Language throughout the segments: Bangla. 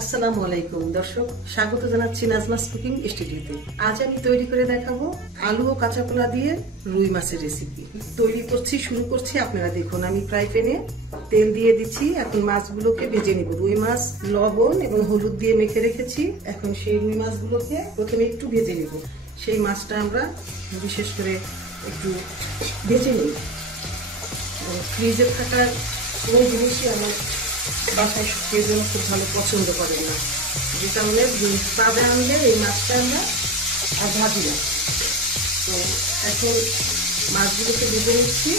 আসসালামু আলাইকুম দর্শক, স্বাগত জানাচ্ছি নাজমাস কুকিং স্টুডিওতে। আজ আমি তৈরি করে দেখাবো আলু ও কাঁচা কলা দিয়ে রুই মাছের রেসিপি। শুরু করছি। আপনারা দেখুন, আমি ফ্রাই প্যানে তেল দিয়ে দিচ্ছি। এখন মাছগুলোকে ভেজে নিব। রুই মাছ লবণ এবং হলুদ দিয়ে মেখে রেখেছি। এখন সেই রুই মাছগুলোকে প্রথমে একটু ভেজে নিব। সেই মাছটা আমরা বিশেষ করে একটু ভেজে নিই। ফ্রিজে থাকা কোনো জিনিসই আমার বাসায় কেউ যেন খুব ভালো পছন্দ করেন না, যে কারণে তাজা আনলে এই মাছটা আমরা আর ভাজি না। তো এখন মাছগুলোকে ভেজে নিচ্ছি।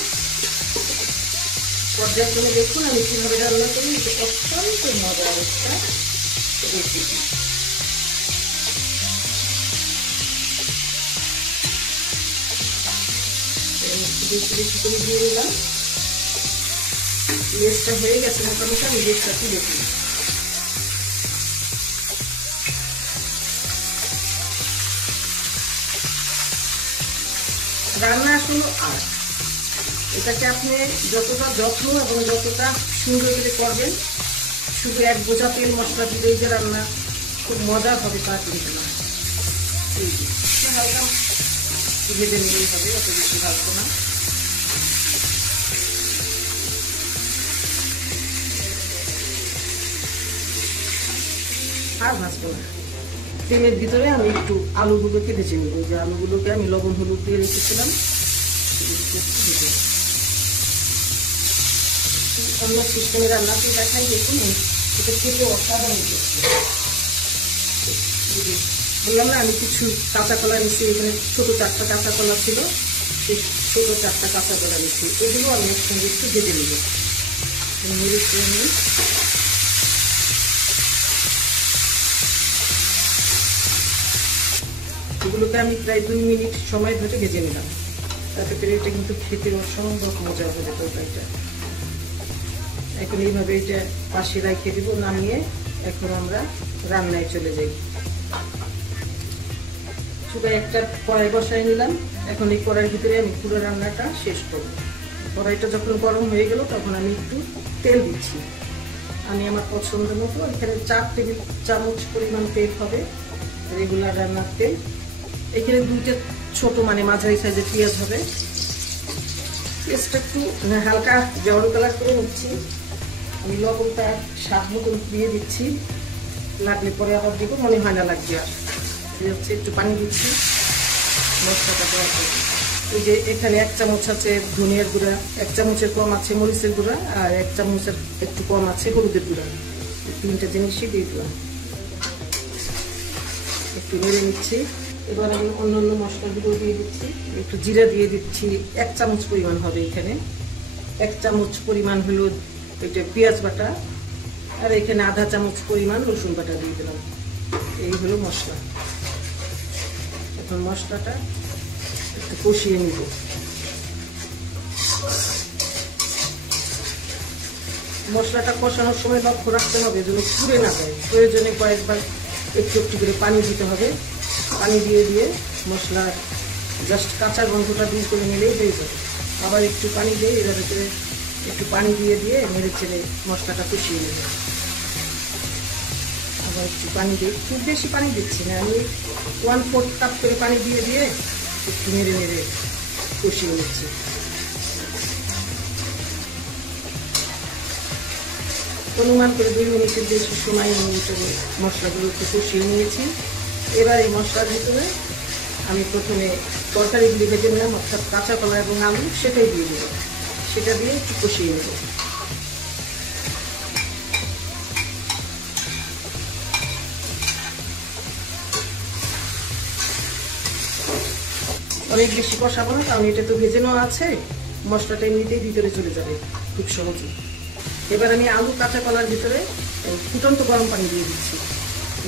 পর্যায়ক্রমে দেখুন আমি কীভাবে রান্না করি। এটা অত্যন্ত মজার একটা রেসিপি। বেশি বেশি করে দিয়ে দিলাম। লেসটা হয়ে গেছে মোটামুটি, আমি লেসটা তুলে দিই। রান্না আসলে আর্ট। এটাকে আপনি যতটা যত্ন এবং যতটা সুন্দর করে করবেন, শুধু এক বোঝা তেল মশলা দিলেই যে রান্না খুব মজা হবে তা কিন্তু না। হালকা ভেজে নিলেই হবে, অত বেশি ভাজবো না। আর ভাজবো না। তেলের ভিতরে আমি একটু আলুগুলোকে ভেজে নেব। যে আলুগুলোকে আমি লবণ হলুদ দিয়ে রেখেছিলাম, অন্য সিস্টেমে রান্না করে দেখাই। দেখুন এটা খেতে অসাধারণ করছে। বললাম না, আমি কিছু কাঁচা কলা নিচ্ছি। এখানে ছোটো 4টা কাঁচা কলা ছিল, সেই ছোটো 4টা কাঁচা কলা নিচ্ছি। এগুলো আমি একসঙ্গে একটু ভেজে নেব। মরিচ নিই। এগুলোকে আমি প্রায় 2 মিনিট সময় ধরে ভেজে নিলাম। তাতে করে এটা কিন্তু খেতে অসম্ভব মজা হবে তরকারিটা। এখন এইভাবে এটা পাশে রেখে দেবো, নামিয়ে এখন আমরা রান্নায় চলে যাই। চুলায় একটা কড়াই বসাই নিলাম। এখন এই কড়াইয়ের ভিতরে আমি পুরো রান্নাটা শেষ করব। কড়াইটা যখন গরম হয়ে গেল তখন আমি একটু তেল দিচ্ছি। আমি আমার পছন্দ মতো এখানে 4 টেবিল চামচ পরিমাণ তেল হবে, রেগুলার রান্নার তেল। এখানে 2টা ছোট মাঝারি সাইজের পেঁয়াজ হবে। পেঁয়াজটা একটু হালকা জড়ো কালার করে নিচ্ছি। আমি লবণটা স্বাদ মতন দিয়ে দিচ্ছি, লাগলে পরে আবার দেবো, মনে হয় না লাগবে। আর হচ্ছে একটু পানি দিচ্ছি মশলাটা দেওয়ার পর। এই যে এখানে 1 চামচ আছে ধনিয়ার গুঁড়া, 1 চামচের কম আছে মরিচের গুঁড়া, আর 1 চামচের একটু কম আছে হলুদের গুঁড়া। 3টা জিনিসই দিয়ে দিলাম। একটু নেড়ে নিচ্ছি। এবার আমি অন্য মশলাগুলো দিয়ে দিচ্ছি। একটু জিরা দিয়ে দিচ্ছি, 1 চামচ পরিমাণ হবে এখানে। 1 চামচ পরিমাণ হলো এটা পেঁয়াজ বাটা, আর এখানে আধা চামচ পরিমাণ রসুন বাটা দিয়ে দিলাম। এই হলো মশলা। এখন মশলাটা একটু কষিয়ে নিব। মশলাটা কষানোর সময় লক্ষ্য রাখতে হবে যেন পুড়ে না যায়। প্রয়োজনে কয়েকবার একটু একটু করে পানি দিতে হবে। পানি দিয়ে দিয়ে মশলা জাস্ট কাঁচা গন্ধটা দূর করে নিলেই হয়ে যাবে। আবার একটু পানি দিয়ে এভাবে করে একটু পানি দিয়ে দিয়ে নেড়ে চেড়ে মশলাটা কষিয়ে নেবে। আবার একটু পানি দিয়ে, খুব বেশি পানি দিচ্ছি না, আমি 1/4 কাপ করে পানি দিয়ে দিয়ে একটু নেড়ে নেড়ে কষিয়ে নিচ্ছি। অনুমান করে 2 মিনিটের বেশি সময় মশলাগুলো একটু কষিয়ে নিয়েছি। এবার এই মশলার ভিতরে আমি প্রথমে তরকারিগুলি ভেজে নিলাম, অর্থাৎ কাঁচা কলা এবং আলু, সেটাই দিয়ে দেব। সেটা দিয়ে একটু কষিয়ে নেব। অনেক বেশি কষাবো না, কারণ এটা তো ভেজে নেওয়া আছে। মশলাটা এমনিতেই ভিতরে চলে যাবে খুব সহজে। এবার আমি আলু কাঁচা কলার ভিতরে ফুটন্ত গরম পানি দিয়ে দিচ্ছি।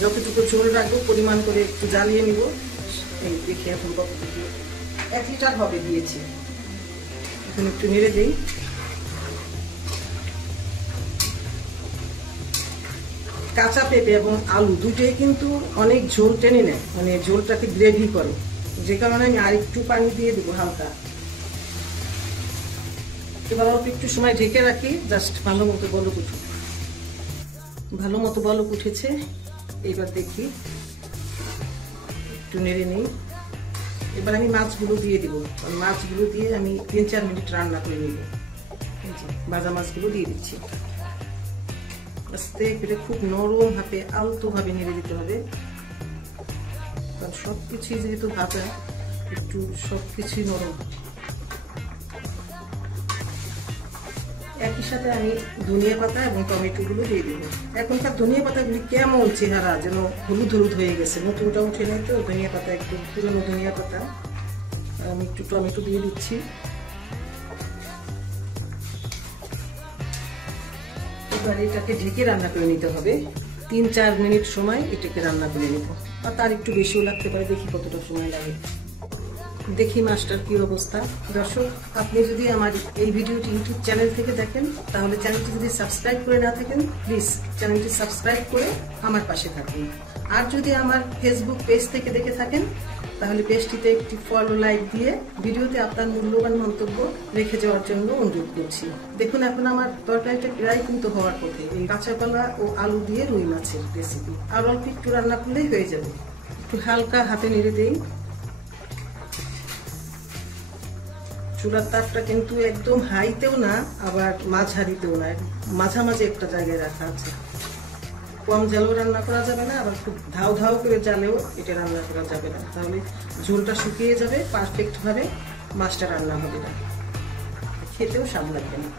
যতটুকু ঝোল রাখবো পরিমাণ করে একটু জ্বালিয়ে নিব। এই দেখি এখন কতটুকু, 1 লিটার হবে দিয়েছি। এখন একটু নেড়ে দিই। কাঁচা পেঁপে এবং আলু দুটোই কিন্তু অনেক ঝোল টেনে নেয়, ঝোলটাকে গ্রেভি করে, যে কারণে আমি আরেকটু পানি দিয়ে দেবো হালকা। এবার অল্প একটু সময় ঢেকে রাখি, জাস্ট ভালো মতো বলক উঠুক। ভালো মতো বলক উঠেছে। এবার দেখি, একটু নেড়ে নেই। এবার আমি মাছগুলো দিয়ে দিব। মাছগুলো দিয়ে আমি 3-4 মিনিট রান্না করে নিব। ভাজা মাছগুলো দিয়ে দিচ্ছি। আস্তে করে খুব নরম হাতে আলতো ভাবে নেড়ে দিতে হবে, কারণ সবকিছু যেহেতু ভাজা, একটু সবকিছুই নরম। একই সাথে আমি ধনিয়া পাতা এবং টমেটো গুলো দিয়ে দেবো। এখনকার ধনিয়া পাতাগুলি কেমন চেহারা, যেন হলুদ হলুদ হয়ে গেছে। নতুনটা উঠে নেই তো ধনিয়া পাতা, একটু পুরনো ধনিয়া পাতা। আমি একটু টমেটো দিয়ে দিচ্ছি। এবার এটাকে ঢেকে রান্না করে নিতে হবে। 3-4 মিনিট সময় এটাকে রান্না করে নেব, আর তার একটু বেশিও লাগতে পারে। দেখি কতটা সময় লাগে। দেখি মাছটার কি অবস্থা। দর্শক, আপনি যদি আমার এই ভিডিওটি ইউটিউব চ্যানেল থেকে দেখেন, তাহলে চ্যানেলটি যদি সাবস্ক্রাইব করে না থাকেন, প্লিজ চ্যানেলটি সাবস্ক্রাইব করে আমার পাশে থাকুন। আর যদি আমার ফেসবুক পেজ থেকে দেখে থাকেন, তাহলে পেজটিতে একটি ফলো, লাইক দিয়ে ভিডিওতে আপনার মূল্যবান মন্তব্য রেখে যাওয়ার জন্য অনুরোধ করছি। দেখুন, এখন আমার তরকারিটা প্রায় কিন্তু হওয়ার পথে। এই কাঁচা কলা ও আলু দিয়ে রুই মাছের রেসিপি। আর অল্প একটু রান্না করলেই হয়ে যাবে। একটু হালকা হাতে নেড়ে দেই। চুলার তাপটা কিন্তু একদম হাইতেও না, আবার মাঝারিতেও না, মাঝামাঝি একটা জায়গায় রাখা আছে। কম জালেও রান্না করা যাবে না, আবার খুব ধাও ধাও করে জালেও এটা রান্না করা যাবে না, তাহলে ঝোলটা শুকিয়ে যাবে, পারফেক্ট ভাবে মাছটা রান্না হবে না, খেতেও স্বাদ লাগবে না।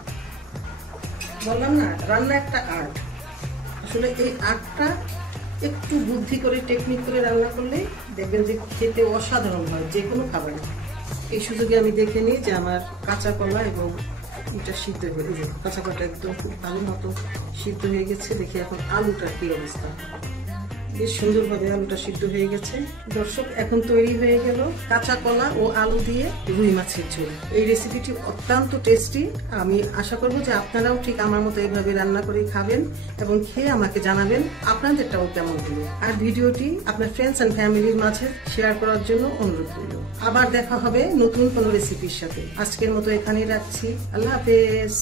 বললাম না, রান্না একটা আর্ট। আসলে এই আর্টটা একটু বুদ্ধি করে, টেকনিক করে রান্না করলে দেখবেন যে খেতে অসাধারণ হয় যে কোনো খাবার। এই সুযোগে আমি দেখে নিই যে আমার কাঁচা কলা এবং এটা সিদ্ধ হয়ে গেছে। কাঁচা কলাটা একদম খুব ভালো মতো সিদ্ধ হয়ে গেছে। দেখি এখন আলুটার কি অবস্থা। বেশ সুন্দরভাবে আলুটা সিদ্ধ হয়ে গেছে। দর্শক, এখন তৈরি হয়ে গেল কাঁচা কলা ও আলু দিয়ে রুই মাছের ঝোল। এই রেসিপিটি অত্যন্ত টেস্টি। আমি আশা করব যে আপনারাও ঠিক আমার মতো এইভাবে রান্না করে খাবেন এবং খেয়ে আমাকে জানাবেন আপনাদেরটাও কেমন হলো। আর ভিডিওটি আপনার ফ্রেন্ডস এন্ড ফ্যামিলির মাঝে শেয়ার করার জন্য অনুরোধ রইল। আবার দেখা হবে নতুন কোনো রেসিপির সাথে। আজকের মতো এখানেই রাখছি। আল্লাহ হাফেজ।